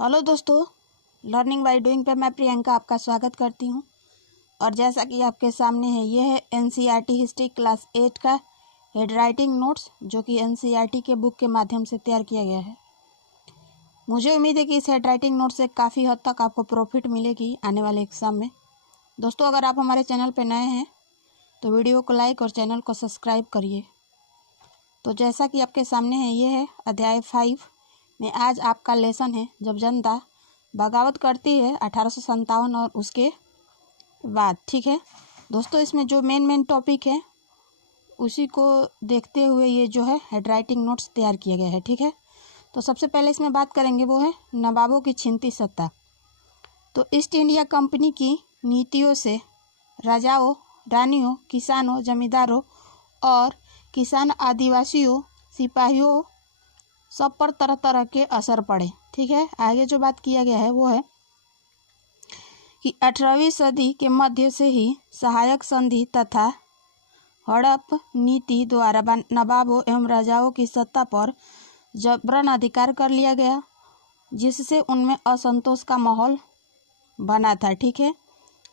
Hello दोस्तों, learning by doing पे मैं प्रियंका आपका स्वागत करती हूँ। और जैसा कि आपके सामने है, ये है एनसीईआरटी हिस्ट्री क्लास 8 का हेड राइटिंग नोट्स, जो कि एनसीईआरटी के बुक के माध्यम से तैयार किया गया है। मुझे उम्मीद है कि इस हेड राइटिंग नोट से काफ़ी हद तक आपको प्रॉफिट मिलेगी आने वाले एग्ज़ाम में। दोस्तों, अगर आप हमारे चैनल पर नए हैं तो वीडियो को लाइक और चैनल को सब्सक्राइब करिए। तो जैसा कि आपके सामने है, ये है अध्याय 5 में आज आपका लेसन है जब जनता बगावत करती है 1857 और उसके बाद। ठीक है दोस्तों, इसमें जो मेन टॉपिक है उसी को देखते हुए ये जो है हेड राइटिंग नोट्स तैयार किया गया है। ठीक है, तो सबसे पहले इसमें बात करेंगे वो है नवाबों की छीनती सत्ता। तो ईस्ट इंडिया कंपनी की नीतियों से राजाओं, रानियों, किसानों, जमींदारों और किसान आदिवासियों, सिपाहियों सब पर तरह तरह के असर पड़े। ठीक है, आगे जो बात किया गया है वो है कि 18वीं सदी के मध्य से ही सहायक संधि तथा हड़प नीति द्वारा नवाबों एवं राजाओं की सत्ता पर जबरन अधिकार कर लिया गया, जिससे उनमें असंतोष का माहौल बना था। ठीक है,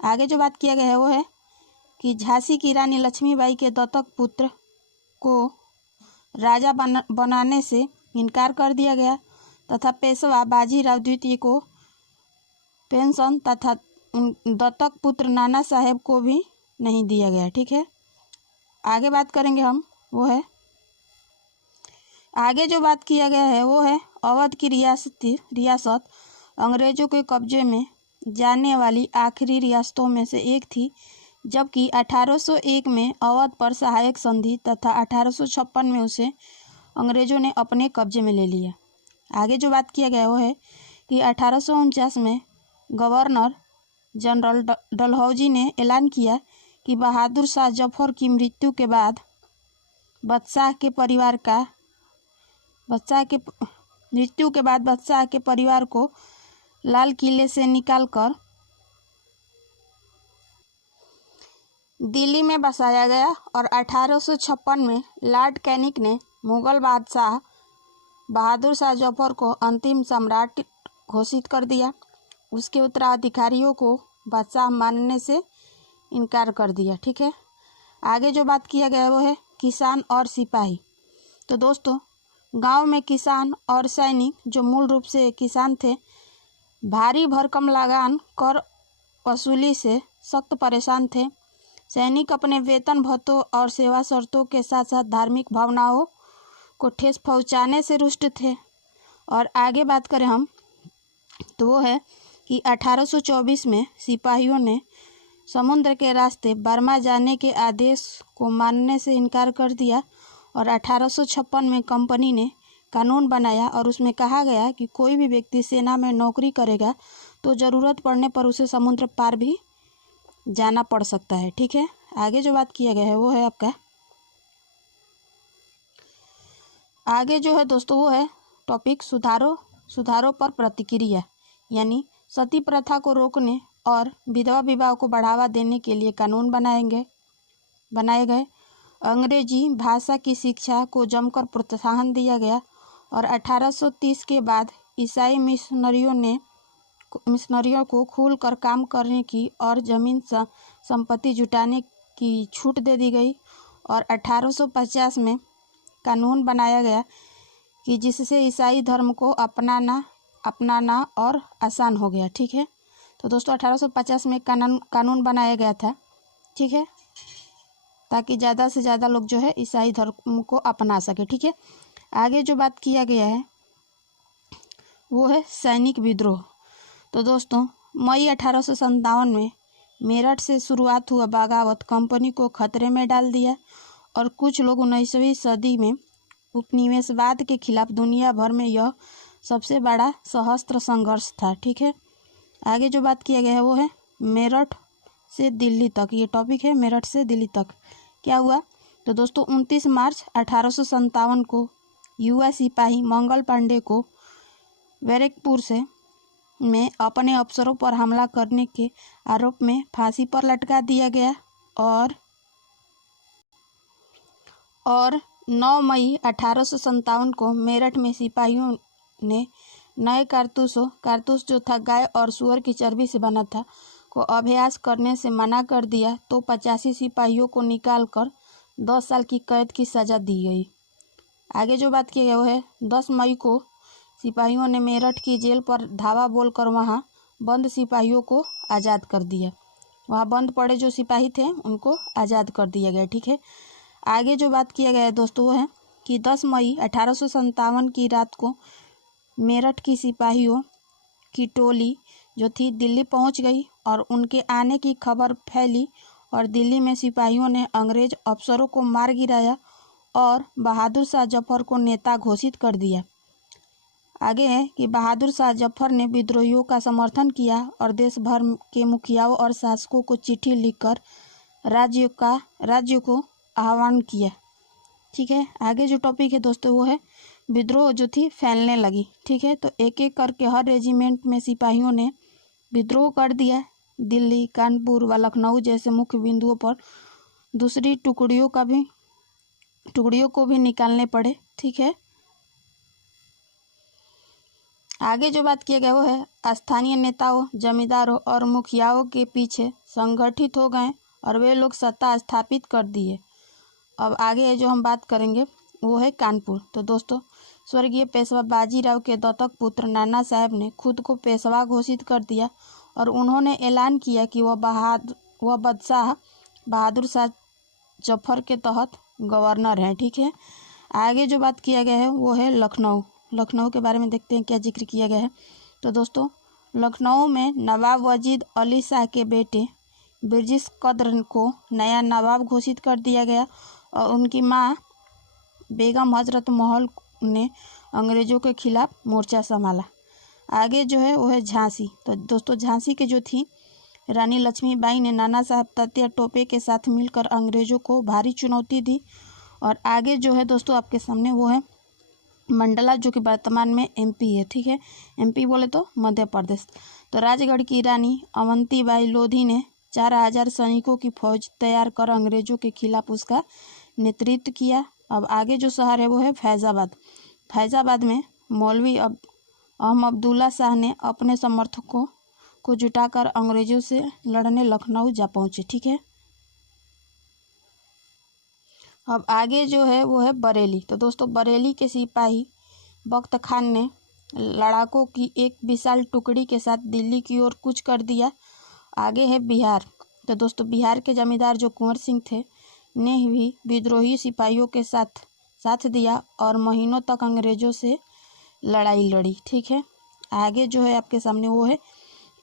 आगे जो बात किया गया है वो है कि झांसी की रानी लक्ष्मीबाई के दत्तक पुत्र को राजा बनाने से इनकार कर दिया गया तथा पेशवा बाजीराव द्वितीय को पेंशन तथा दत्तक पुत्र नाना साहेब को भी नहीं दिया गया। ठीक है, आगे बात करेंगे हम वो है आगे जो बात किया गया है वो है अवध की रियासत अंग्रेजों के कब्जे में जाने वाली आखिरी रियासतों में से एक थी, जबकि 1801 में अवध पर सहायक संधि तथा 1856 में उसे अंग्रेजों ने अपने कब्जे में ले लिया। आगे जो बात किया गया वो है कि 1849 में गवर्नर जनरल डलहौजी ने ऐलान किया कि बहादुर शाह जफर की मृत्यु के बाद बादशाह के परिवार को लाल किले से निकालकर दिल्ली में बसाया गया और 1856 में लॉर्ड कैनिंग ने मुगल बादशाह बहादुर शाह जफर को अंतिम सम्राट घोषित कर दिया। उसके उत्तराधिकारियों को बादशाह मानने से इनकार कर दिया। ठीक है, आगे जो बात किया गया वो है किसान और सिपाही। तो दोस्तों, गांव में किसान और सैनिक, जो मूल रूप से किसान थे, भारी भरकम लगान कर वसूली से सख्त परेशान थे। सैनिक अपने वेतन भत्तों और सेवा शर्तों के साथ साथ धार्मिक भावनाओं को ठेस पहुंचाने से रुष्ट थे। और आगे बात करें हम तो वो है कि 1824 में सिपाहियों ने समुद्र के रास्ते बर्मा जाने के आदेश को मानने से इनकार कर दिया और 1856 में कंपनी ने कानून बनाया और उसमें कहा गया कि कोई भी व्यक्ति सेना में नौकरी करेगा तो ज़रूरत पड़ने पर उसे समुद्र पार भी जाना पड़ सकता है। ठीक है, आगे जो बात किया गया है वो है आपका आगे जो है दोस्तों वो है टॉपिक सुधारों पर प्रतिक्रिया, यानी सती प्रथा को रोकने और विधवा विवाह को बढ़ावा देने के लिए कानून बनाए गए। अंग्रेजी भाषा की शिक्षा को जमकर प्रोत्साहन दिया गया और 1830 के बाद ईसाई मिशनरियों को खुलकर काम करने की और जमीन संपत्ति जुटाने की छूट दे दी गई और 1850 में कानून बनाया गया कि जिससे ईसाई धर्म को अपनाना और आसान हो गया। ठीक है, तो दोस्तों 1850 में कानून बनाया गया था। ठीक है, ताकि ज़्यादा से ज़्यादा लोग जो है ईसाई धर्म को अपना सके। ठीक है, आगे जो बात किया गया है वो है सैनिक विद्रोह। तो दोस्तों, मई 1857 में मेरठ से शुरुआत हुआ बगावत कंपनी को खतरे में डाल दिया और कुछ लोग 19वीं सदी में उपनिवेशवाद के खिलाफ दुनिया भर में यह सबसे बड़ा सशस्त्र संघर्ष था। ठीक है, आगे जो बात किया गया है वो है मेरठ से दिल्ली तक। ये टॉपिक है मेरठ से दिल्ली तक। क्या हुआ तो दोस्तों, 29 मार्च 1857 को युवा सिपाही मंगल पांडे को बैरकपुर में अपने अफसरों पर हमला करने के आरोप में फांसी पर लटका दिया गया और 9 मई 1857 को मेरठ में सिपाहियों ने नए कारतूस जो था गाय और सूअर की चर्बी से बना था को अभ्यास करने से मना कर दिया तो 85 सिपाहियों को निकालकर 10 साल की कैद की सज़ा दी गई। आगे जो बात की गई वो है 10 मई को सिपाहियों ने मेरठ की जेल पर धावा बोलकर वहां बंद सिपाहियों को आज़ाद कर दिया। वहां बंद पड़े जो सिपाही थे उनको आज़ाद कर दिया गया। ठीक है, आगे जो बात किया गया है दोस्तों वो है कि 10 मई 1857 की रात को मेरठ की सिपाहियों की टोली जो थी दिल्ली पहुंच गई और उनके आने की खबर फैली और दिल्ली में सिपाहियों ने अंग्रेज अफसरों को मार गिराया और बहादुर शाह जफर को नेता घोषित कर दिया। आगे है कि बहादुर शाह जफर ने विद्रोहियों का समर्थन किया और देश भर के मुखियाओं और शासकों को चिट्ठी लिखकर राज्य को आह्वान किया। ठीक है, आगे जो टॉपिक है दोस्तों वो है विद्रोह जो थी फैलने लगी। ठीक है, तो एक एक करके हर रेजिमेंट में सिपाहियों ने विद्रोह कर दिया। दिल्ली, कानपुर व लखनऊ जैसे मुख्य बिंदुओं पर दूसरी टुकड़ियों को भी निकालने पड़े। ठीक है, आगे जो बात किया गया वो है स्थानीय नेताओं, जमींदारों और मुखियाओं के पीछे संगठित हो गए और वे लोग सत्ता स्थापित कर दिए। अब आगे जो हम बात करेंगे वो है कानपुर। तो दोस्तों स्वर्गीय पेशवा बाजीराव के दत्तक पुत्र नाना साहब ने खुद को पेशवा घोषित कर दिया और उन्होंने ऐलान किया कि वह बादशाह बहादुर शाह जफर के तहत गवर्नर हैं। ठीक है, आगे जो बात किया गया है वो है लखनऊ के बारे में देखते हैं क्या जिक्र किया गया है। तो दोस्तों लखनऊ में नवाब वजीद अली शाह के बेटे बिरजिस कद्र को नया नवाब घोषित कर दिया गया और उनकी मां बेगम हजरत महल ने अंग्रेज़ों के खिलाफ मोर्चा संभाला। आगे जो है वो है झांसी। तो दोस्तों झांसी के जो थी रानी लक्ष्मीबाई ने नाना साहब तात्या टोपे के साथ मिलकर अंग्रेज़ों को भारी चुनौती दी। और आगे जो है दोस्तों आपके सामने वो है मंडला जो कि वर्तमान में एमपी है। ठीक है, एमपी बोले तो मध्य प्रदेश। तो राजगढ़ की रानी अवंतीबाई लोधी ने 4000 सैनिकों की फौज तैयार कर अंग्रेज़ों के खिलाफ उसका नेतृत्व किया। अब आगे जो शहर है वो है फैज़ाबाद में मौलवी अहमदुल्ला शाह ने अपने समर्थकों को जुटाकर अंग्रेज़ों से लड़ने लखनऊ जा पहुँचे। ठीक है, अब आगे जो है वो है बरेली। तो दोस्तों बरेली के सिपाही बख्त खान ने लड़ाकों की एक विशाल टुकड़ी के साथ दिल्ली की ओर कूच कर दिया। आगे है बिहार। तो दोस्तों बिहार के जमींदार जो कुंवर सिंह थे ने भी विद्रोही सिपाहियों के साथ दिया और महीनों तक अंग्रेज़ों से लड़ाई लड़ी। ठीक है, आगे जो है आपके सामने वो है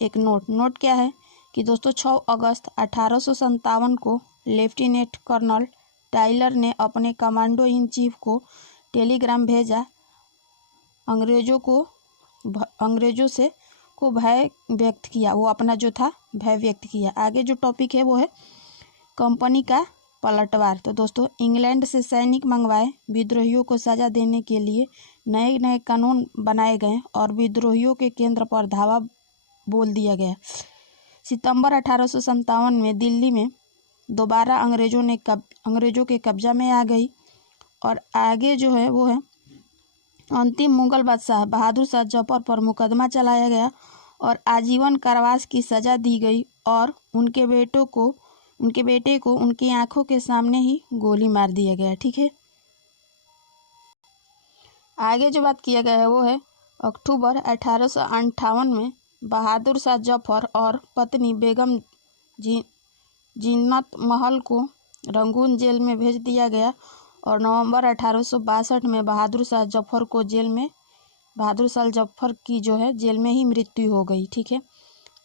एक नोट क्या है कि दोस्तों 6 अगस्त 1857 को लेफ्टिनेंट कर्नल टाइलर ने अपने कमांडो इन चीफ को टेलीग्राम भेजा अंग्रेज़ों से भय व्यक्त किया। वो अपना जो था भय व्यक्त किया। आगे जो टॉपिक है वो है कंपनी का पलटवार। तो दोस्तों इंग्लैंड से सैनिक मंगवाए विद्रोहियों को सजा देने के लिए नए कानून बनाए गए और विद्रोहियों के केंद्र पर धावा बोल दिया गया। सितंबर 1857 में दिल्ली में दोबारा अंग्रेज़ों के कब्जा में आ गई। और आगे जो है वो है अंतिम मुगल बादशाह बहादुर शाह जफर पर मुकदमा चलाया गया और आजीवन कारावास की सज़ा दी गई और उनके बेटे को उनकी आंखों के सामने ही गोली मार दिया गया। ठीक है, आगे जो बात किया गया है वो है अक्टूबर 1858 में बहादुर शाह जफर और पत्नी बेगम जीनत महल को रंगून जेल में भेज दिया गया और नवंबर 1862 में बहादुर शाह जफर की जो है जेल में ही मृत्यु हो गई। ठीक है,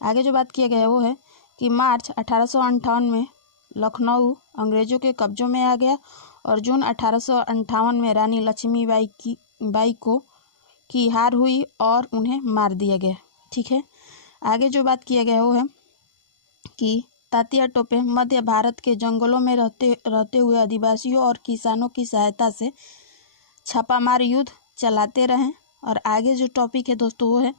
आगे जो बात किया गया है वो है कि मार्च 1858 में लखनऊ अंग्रेज़ों के कब्जों में आ गया और जून 1858 में रानी लक्ष्मीबाई की हार हुई और उन्हें मार दिया गया। ठीक है, आगे जो बात किया गया वो है कि तात्या टोपे मध्य भारत के जंगलों में रहते हुए आदिवासियों और किसानों की सहायता से छापामार युद्ध चलाते रहे। और आगे जो टॉपिक है दोस्तों वो है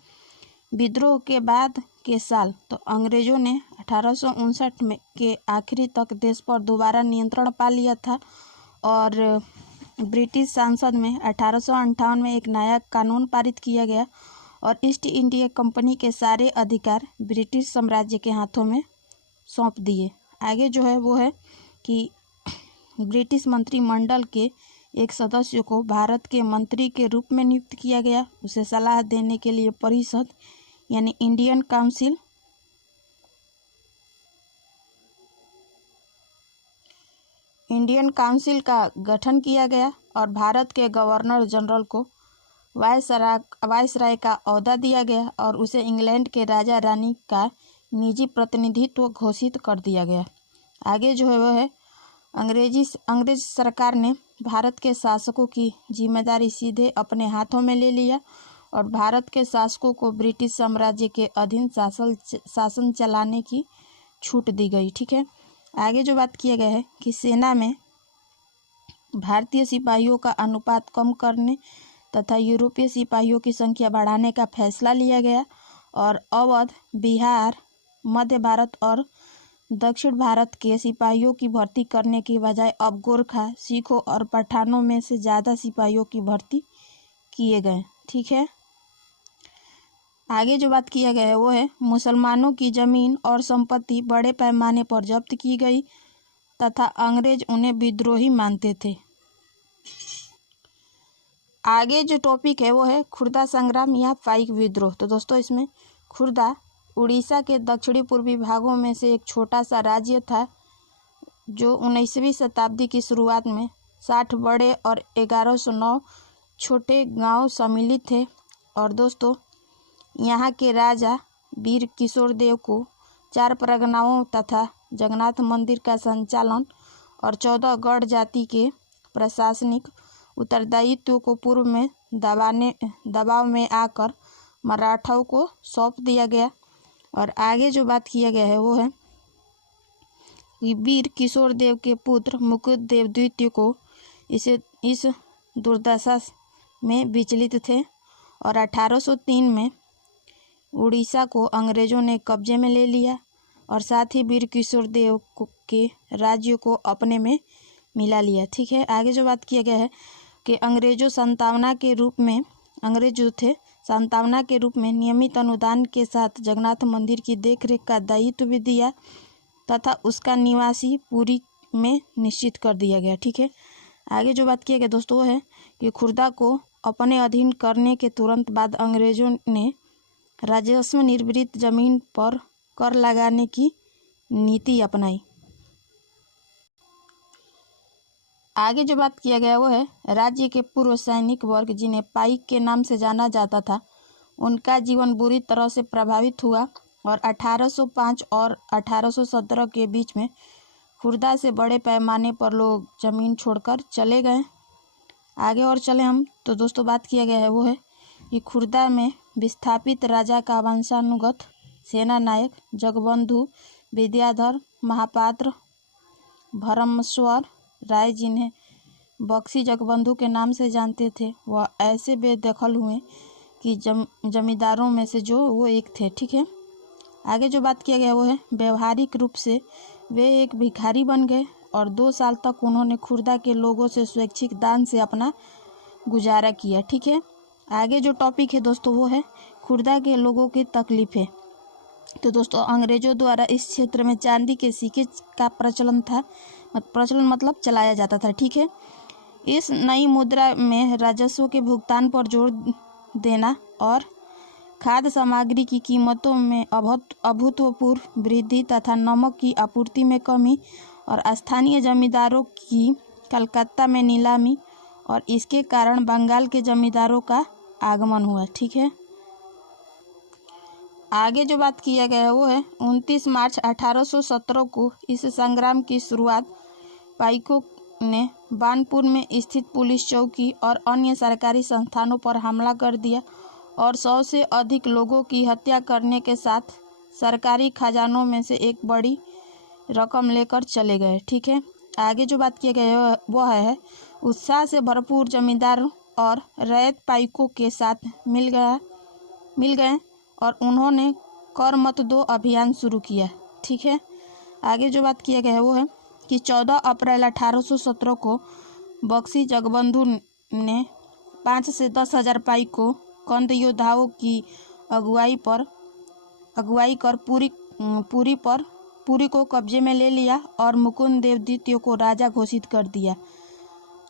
विद्रोह के बाद के साल। तो अंग्रेज़ों ने 1859 में के आखिरी तक देश पर दोबारा नियंत्रण पा लिया था और ब्रिटिश संसद में 1858 में एक नया कानून पारित किया गया और ईस्ट इंडिया कंपनी के सारे अधिकार ब्रिटिश साम्राज्य के हाथों में सौंप दिए। आगे जो है वो है कि ब्रिटिश मंत्रिमंडल के एक सदस्य को भारत के मंत्री के रूप में नियुक्त किया गया। उसे सलाह देने के लिए परिषद यानी इंडियन काउंसिल का गठन किया गया और भारत के गवर्नर जनरल को वायसराय का ओहदा दिया गया और उसे इंग्लैंड के राजा रानी का निजी प्रतिनिधित्व घोषित कर दिया गया। आगे जो है वो है अंग्रेज सरकार ने भारत के शासकों की जिम्मेदारी सीधे अपने हाथों में ले लिया और भारत के शासकों को ब्रिटिश साम्राज्य के अधीन शासन चलाने की छूट दी गई। ठीक है, आगे जो बात किया गया है कि सेना में भारतीय सिपाहियों का अनुपात कम करने तथा यूरोपीय सिपाहियों की संख्या बढ़ाने का फैसला लिया गया और अवध, बिहार, मध्य भारत और दक्षिण भारत के सिपाहियों की भर्ती करने की बजाय अब गोरखा, सिखों और पठानों में से ज़्यादा सिपाहियों की भर्ती किए गए। ठीक है, आगे जो बात किया गया है वो है मुसलमानों की ज़मीन और संपत्ति बड़े पैमाने पर जब्त की गई तथा अंग्रेज उन्हें विद्रोही मानते थे। आगे जो टॉपिक है वो है खुर्दा संग्राम या पाइक विद्रोह। तो दोस्तों इसमें खुर्दा उड़ीसा के दक्षिणी पूर्वी भागों में से एक छोटा सा राज्य था जो 19वीं शताब्दी की शुरुआत में 60 बड़े और 1109 छोटे गांव सम्मिलित थे। और दोस्तों यहाँ के राजा वीर किशोर देव को 4 परगनाओं तथा जगन्नाथ मंदिर का संचालन और 14 गढ़ जाति के प्रशासनिक उत्तरदायित्व को पूर्व में दबाव में आकर मराठाओं को सौंप दिया गया। और आगे जो बात किया गया है वो है कि वीर किशोर देव के पुत्र मुकुटदेव द्वितीय को इस दुर्दशा में विचलित थे और 1803 में उड़ीसा को अंग्रेजों ने कब्जे में ले लिया और साथ ही वीर किशोर देव के राज्य को अपने में मिला लिया। ठीक है, आगे जो बात किया गया है कि अंग्रेज जो थे सांत्वना के रूप में नियमित अनुदान के साथ जगन्नाथ मंदिर की देखरेख का दायित्व भी दिया तथा उसका निवासी पुरी में निश्चित कर दिया गया। ठीक है, आगे जो बात किया गया दोस्तों वो है कि खुर्दा को अपने अधीन करने के तुरंत बाद अंग्रेजों ने राजस्व निर्भरित जमीन पर कर लगाने की नीति अपनाई। आगे जो बात किया गया वो है राज्य के पूर्व सैनिक वर्ग जिन्हें पाइक के नाम से जाना जाता था, उनका जीवन बुरी तरह से प्रभावित हुआ और 1805 और 1817 के बीच में खुर्दा से बड़े पैमाने पर लोग जमीन छोड़कर चले गए। आगे और चले हम तो दोस्तों बात किया गया है वो है कि खुर्दा में विस्थापित राजा का वंशानुगत सेना नायक जगबंधु विद्याधर महापात्र भरमेश्वर राय, जिन्हें बक्सी जगबंधु के नाम से जानते थे, वह ऐसे बेदखल हुए कि जमींदारों में से जो वो एक थे। ठीक है, आगे जो बात किया गया वो है व्यवहारिक रूप से वे एक भिखारी बन गए और 2 साल तक उन्होंने खुर्दा के लोगों से स्वैच्छिक दान से अपना गुजारा किया। ठीक है, आगे जो टॉपिक है दोस्तों वो है खुर्दा के लोगों की तकलीफ़ें। तो दोस्तों अंग्रेजों द्वारा इस क्षेत्र में चांदी के सिक्के का प्रचलन मतलब चलाया जाता था। ठीक है, इस नई मुद्रा में राजस्व के भुगतान पर जोर देना और खाद्य सामग्री की कीमतों में अभूतपूर्व वृद्धि तथा नमक की आपूर्ति में कमी और स्थानीय जमींदारों की कलकत्ता में नीलामी और इसके कारण बंगाल के जमींदारों का आगमन हुआ। ठीक है, आगे जो बात किया गया है वो है 29 मार्च 1817 को इस संग्राम की शुरुआत पाइकों ने बानपुर में स्थित पुलिस चौकी और अन्य सरकारी संस्थानों पर हमला कर दिया और 100 से अधिक लोगों की हत्या करने के साथ सरकारी खजानों में से एक बड़ी रकम लेकर चले गए। ठीक है, आगे जो बात किया गया है वह है उत्साह से भरपूर जमींदार और रैयत पाइकों के साथ मिल गए और उन्होंने कर मत दो अभियान शुरू किया। ठीक है, आगे जो बात किया गया है वो है कि 14 अप्रैल 1817 को बक्सी जगबंधु ने 5 से 10 हज़ार पाइक को कंद योद्धाओं की अगुवाई कर पुरी को कब्जे में ले लिया और मुकुंद देव द्वितीय को राजा घोषित कर दिया।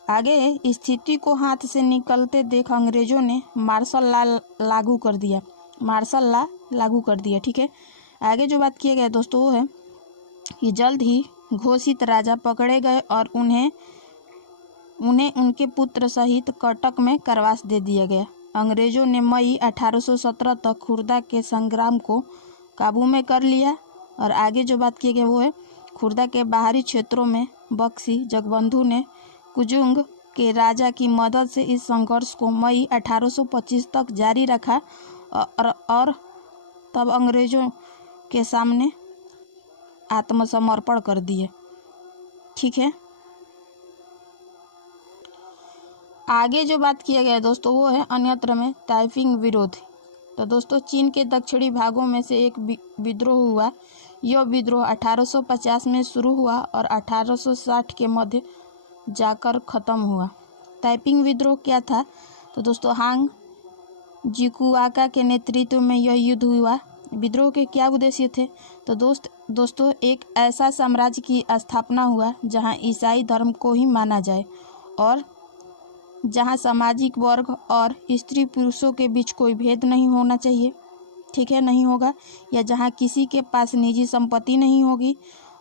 आगे स्थिति को हाथ से निकलते देख अंग्रेजों ने मार्शल लॉ लागू कर दिया। ठीक है, आगे जो बात किया गया दोस्तों वो है कि जल्द ही घोषित राजा पकड़े गए और उन्हें उनके पुत्र सहित कटक में करवास दे दिया गया। अंग्रेजों ने मई 1817 तक खुर्दा के संग्राम को काबू में कर लिया। और आगे जो बात की गई वो है खुर्दा के बाहरी क्षेत्रों में बख्शी जगबंधु ने कुजुंग के राजा की मदद से इस संघर्ष को मई 1825 तक जारी रखा और तब अंग्रेजों के सामने आत्मसमर्पण कर दिए। ठीक है, आगे जो बात किया गया दोस्तों वो है अन्यत्र में ताइपिंग विरोध। तो दोस्तों चीन के दक्षिणी भागों में से एक विद्रोह हुआ। यह विद्रोह 1850 में शुरू हुआ और 1860 के मध्य जाकर ख़त्म हुआ। ताइपिंग विद्रोह क्या था? तो दोस्तों हांग जिकुआका के नेतृत्व में यह युद्ध हुआ। विद्रोह के क्या उद्देश्य थे? तो दोस्तों एक ऐसा साम्राज्य की स्थापना हुआ जहां ईसाई धर्म को ही माना जाए और जहां सामाजिक वर्ग और स्त्री पुरुषों के बीच कोई भेद नहीं होना चाहिए। ठीक है, नहीं होगा, या जहां किसी के पास निजी संपत्ति नहीं होगी।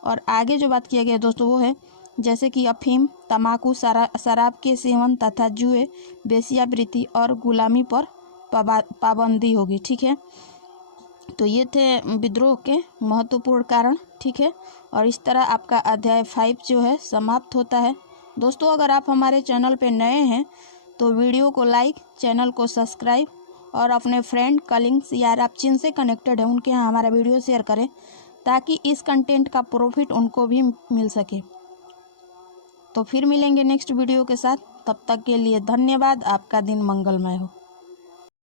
और आगे जो बात किया गया दोस्तों वो है जैसे कि अफीम, तंबाकू, शराब के सेवन तथा जुए, वेश्यावृत्ति और गुलामी पर पाबंदी होगी। ठीक है, तो ये थे विद्रोह के महत्वपूर्ण कारण। ठीक है, और इस तरह आपका अध्याय 5 जो है समाप्त होता है। दोस्तों अगर आप हमारे चैनल पे नए हैं तो वीडियो को लाइक, चैनल को सब्सक्राइब और अपने फ्रेंड, कलीग्स या आप जिनसे कनेक्टेड हैं उनके यहाँ हमारा वीडियो शेयर करें ताकि इस कंटेंट का प्रॉफिट उनको भी मिल सके। तो फिर मिलेंगे नेक्स्ट वीडियो के साथ, तब तक के लिए धन्यवाद। आपका दिन मंगलमय हो।